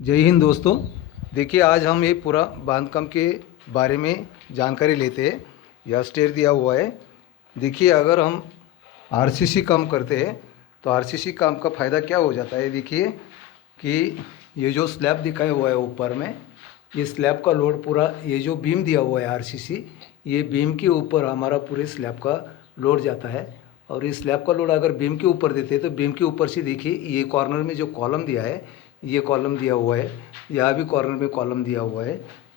जय हिंद दोस्तों। देखिए आज हम ये पूरा बांधकाम के बारे में जानकारी लेते हैं। यह स्टेयर दिया हुआ है। देखिए अगर हम आरसीसी काम करते हैं तो आरसीसी काम का फ़ायदा क्या हो जाता है। देखिए कि ये जो स्लैब दिखाया हुआ है ऊपर में, ये स्लैब का लोड पूरा, ये जो बीम दिया हुआ है आरसीसी, ये बीम के ऊपर हमारा पूरे स्लैब का लोड जाता है। और इस स्लैब का लोड अगर बीम के ऊपर देते हैं तो बीम के ऊपर से देखिए ये कॉर्नर में जो कॉलम दिया है, ये कॉलम दिया हुआ है, यहाँ भी कॉर्नर में कॉलम दिया हुआ है,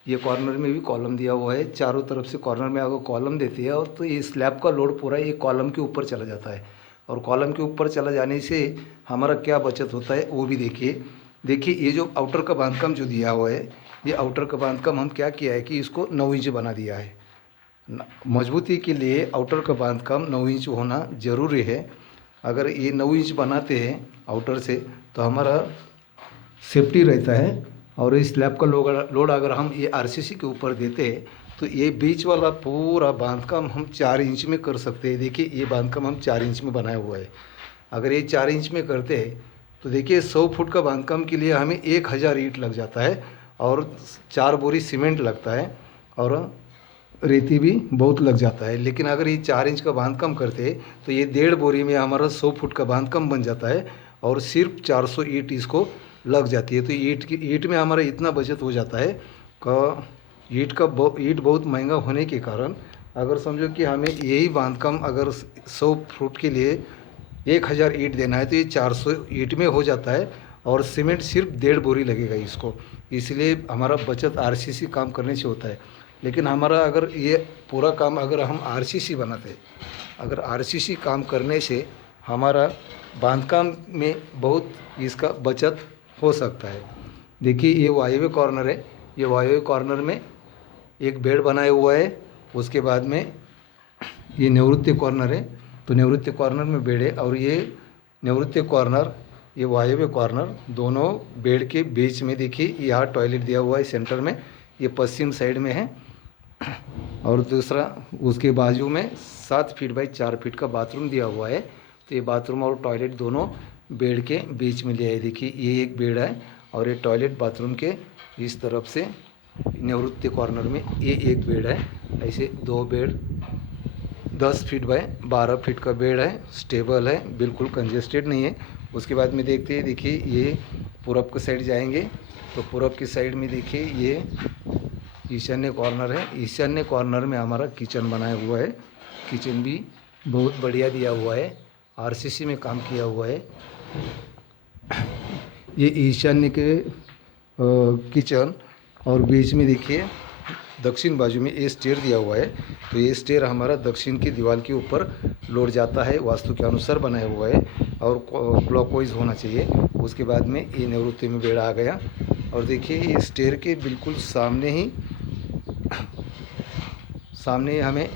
ये कॉर्नर में भी कॉलम दिया हुआ है। चारों तरफ से कॉर्नर में अगर कॉलम देते हैं और तो ये स्लैब का लोड पूरा ये कॉलम के ऊपर चला जाता है। और कॉलम के ऊपर चला जाने से हमारा क्या बचत होता है वो भी देखिए। देखिए ये जो आउटर का बांधकाम जो दिया हुआ है, ये आउटर का बांधकाम हम क्या किया है कि इसको 9 इंच बना दिया है। मजबूती के लिए आउटर का बांधकाम 9 इंच होना ज़रूरी है। अगर ये 9 इंच बनाते हैं आउटर से तो हमारा सेफ्टी रहता है। और इस स्लैब का लोड अगर हम ये आरसीसी के ऊपर देते हैं तो ये बीच वाला पूरा बांधकाम हम 4 इंच में कर सकते हैं। देखिए ये बांधकाम हम 4 इंच में बनाया हुआ है। अगर ये 4 इंच में करते हैं तो देखिए 100 फुट का बांधकाम के लिए हमें 1000 ईंट लग जाता है और 4 बोरी सीमेंट लगता है और रेती भी बहुत लग जाता है। लेकिन अगर ये 4 इंच का बांधकाम करते हैं तो ये 1.5 बोरी में हमारा 100 फुट का बांधकाम बन जाता है और सिर्फ 400 ईंट इसको लग जाती है। तो ईंट में हमारा इतना बचत हो जाता है कि ईंट बहुत महंगा होने के कारण अगर समझो कि हमें यही बांधकाम अगर 100 फुट के लिए 1000 ईंट देना है तो ये 400 ईंट में हो जाता है और सीमेंट सिर्फ 1.5 बोरी लगेगा इसको। इसलिए हमारा बचत आरसीसी काम करने से होता है। लेकिन हमारा अगर ये पूरा काम अगर हम आरसीसी बनाते, अगर आरसीसी काम करने से हमारा बांधकाम में बहुत इसका बचत हो सकता है। देखिए ये वायव्य कॉर्नर है, ये वायव्य कॉर्नर में एक बेड बनाया हुआ है। उसके बाद में ये निवृत्ति कॉर्नर है, तो निवृत्ति कॉर्नर में बेड है। और ये निवृत्ति कॉर्नर, ये वायव्य कॉर्नर, दोनों बेड के बीच में देखिए यहाँ टॉयलेट दिया हुआ है सेंटर में, ये पश्चिम साइड में है। और दूसरा उसके बाजू में 7 फीट बाई 4 फीट का बाथरूम दिया हुआ है। तो ये बाथरूम और टॉयलेट दोनों बेड के बीच में लिया है। देखिए ये एक बेड है और ये टॉयलेट बाथरूम के इस तरफ से निवृत्ति कॉर्नर में ये एक बेड है। ऐसे 2 बेड 10 फीट बाय 12 फीट का बेड है, स्टेबल है, बिल्कुल कंजेस्टेड नहीं है। उसके बाद में देखते हैं, देखिए ये पूरब के साइड जाएंगे तो पूरब की साइड में देखिए ये ईशान्य कॉर्नर है। ईशान्य कॉर्नर में हमारा किचन बनाया हुआ है। किचन भी बहुत बढ़िया दिया हुआ है, आरसीसी में काम किया हुआ है। ये ईशान्य के किचन और बीच में देखिए दक्षिण बाजू में ये स्टेयर दिया हुआ है। तो ये स्टेयर हमारा दक्षिण की दीवार के ऊपर लोड जाता है, वास्तु के अनुसार बनाया हुआ है और क्लॉकवाइज होना चाहिए। उसके बाद में ये निवृत्ति में बेड आ गया। और देखिए ये स्टेयर के बिल्कुल सामने हमें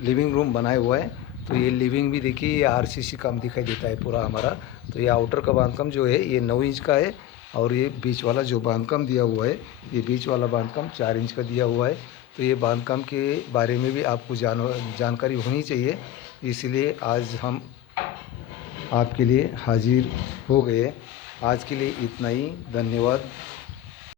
लिविंग रूम बनाया हुआ है। तो ये लिविंग भी देखिए ये आरसीसी काम दिखाई देता है पूरा हमारा। तो ये आउटर का बांधकाम जो है ये 9 इंच का है और ये बीच वाला जो बांधकाम दिया हुआ है, ये बीच वाला बांधकाम 4 इंच का दिया हुआ है। तो ये बांधकाम के बारे में भी आपको जानकारी होनी चाहिए, इसलिए आज हम आपके लिए हाजिर हो गए। आज के लिए इतना ही, धन्यवाद।